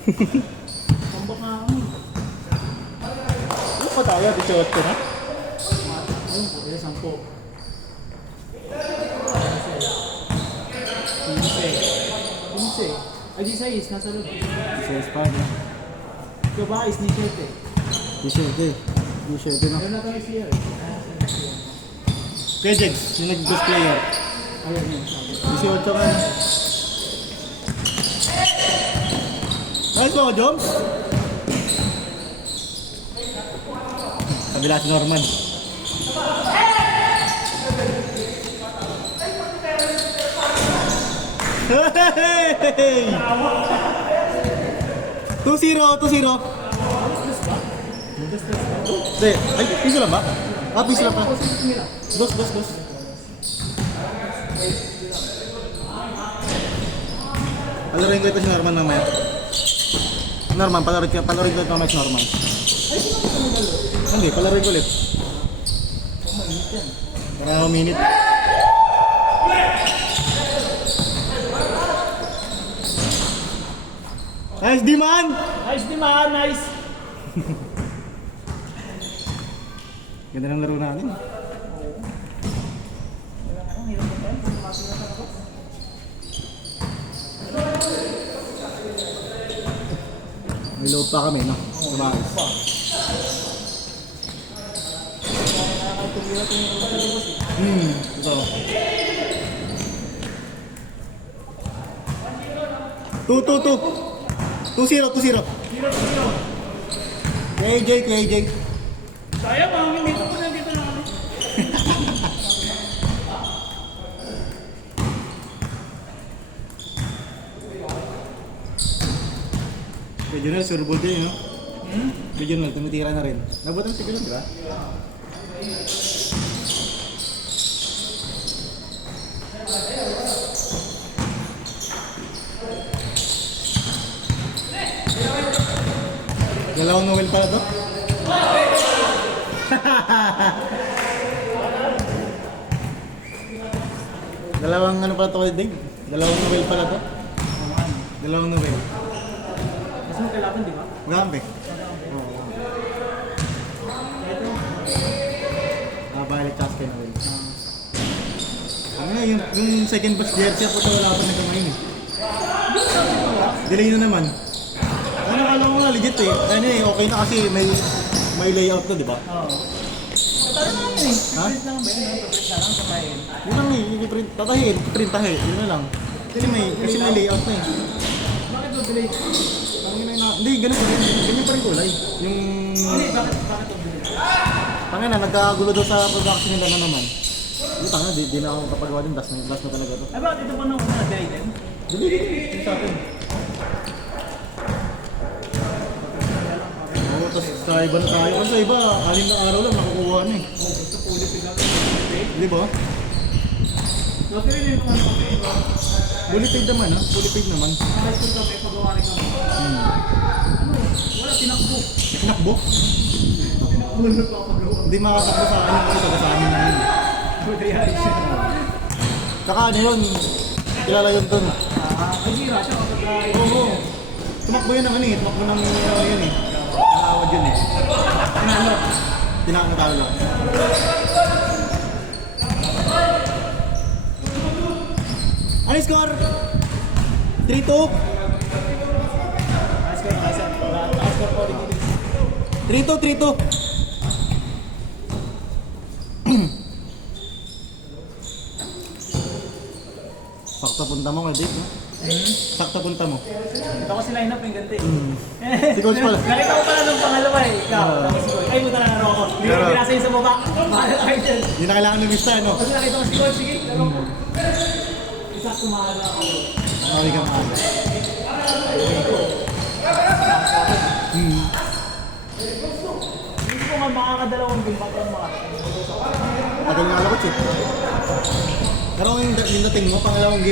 Tambak nga ako. Ano pa tayo? 18 na? Ayun po, 10. 15. Ay, 16. Nasa loob. Sa Espanya. Ikaw ba? Is ni 7. 17. 17 na. Ayun na tayo siya. Kaya Jegs, yung nag-ghost player. Ayun yun. 18 ka na. Nice mo, Joms? Kabila si Norman. Hey! 2-0, 2-0. Hindi, ay, piso lang ba? Ah, piso lang pa. Dos. Palarin ko ito si Norman mamaya. Norman, palarin ko ito mamaya si Norman. Hindi, palarin ko ulit. Para minute. Nice, D-man! Nice di man, nice! Ganda ng laro natin. May load pa kami, no? Tumakas. Ito. 2-0. KJ. Sayang, mga minito po nandito na kami. Regional, surbol din, no? Regional, tumitira na rin. Nabutan si Bilang, di ba? Dalawang Noel pala to? Dalawang ano pala to kay Dave? Dalawang Noel pala to? Dalawang Noel. Gusto mo kailangan, di ba? Gambe. Oo. Balik chas kay Noel. Ano nga, yung second batch jersey po ito wala pa nagkamain eh. Delay na naman. Ano akala ko nga legit eh. Ano eh, okay na kasi may layout na, di ba? Oo. Tara na yun eh. Ha? Print lang ba yun? Print na lang sa kain. Yun lang eh, i-print, print tahe, yun na lang. Kasi may layout na eh. Bakit mo delay? Hindi, ganun pa rin kulay. Yung... Hindi, bakit mo delay? Tangina, nagkagulo daw sa production nila na naman. Yung tanga, di na ako kapagawa din, last na talaga to. Ay, bakit ito pa nung una delay din? Dali, yung sa atin. Oo, tapos sa iba na tayo. Kasi sa iba, 6 na araw lang nakukuha na eh. Gusto puli pigla. Di ba? Dati rin yung mga kape. Fully paid naman ha, fully paid naman. Kahit kung kape, pagawa rin kami. Ano? Wala, tinakbo. Tinakbo? Tinakbo na papagawa. Hindi makatakbo sa akin yung isa sa amin na yun. Good reaction. Saka ano yun, kilala yun dun. Ay, sira siya kapag Oo. Tumakbo yun ng ano eh, tumakbo ng yun eh. Nakawad yun eh. Tinalo. Tinakatalo lang. Ano yung score? 3-2? Taas ko po rin dito. 3-2. Sakto punta mo kay Dave, no? Sakto punta mo. Ito kasi line up yung ganito eh. Si Coach pala. Nakita ko pala nung pangalawa eh. Ikaw, tapos si Coach. Ay, punta na laro ako. Hindi ko Pero- pinasa yun sa baba. Mahal tayo dyan. Hindi na kailangan lumista, no? Kasi nakita ko si Coach, sige, laro ko. Isa kumahal ako. Sorry ka maaga. Hindi ko nga makakadalawang gumpatan mga. Tagal nga lakot eh. Pero yung dating mo, pangalawang game